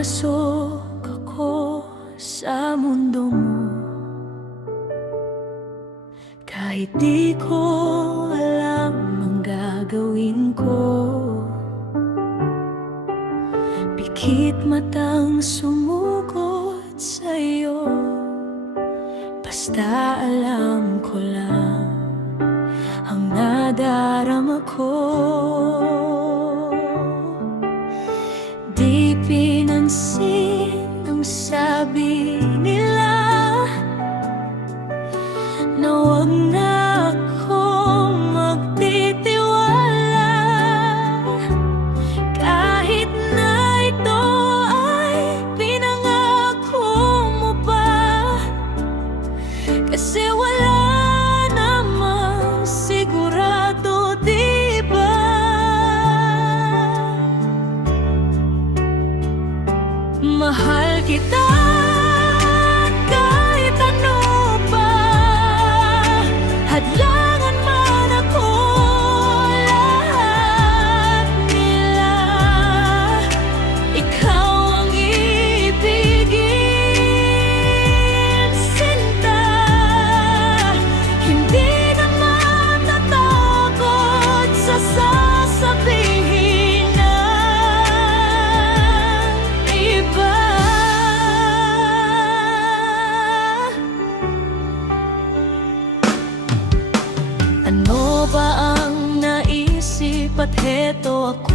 Pumasok ako sa mundo mo, kahit di ko alam ang gagawin ko. Pikit matang sumugod sa'yo, basta alam ko lang ang nadarama ko. Di pinansin ang sabi nila na huwag na akong magtitiwala, kahit na ito ay pinangako mo pa. Kasi wala namang sigurado, di ba? Mahal kita kahit ano pa, hadlangan man ako, lahat nila. Ikaw ang ibigin, sinta. Hindi naman natakot sa sasabihin ng iba. Ano ba ang naisip at heto ako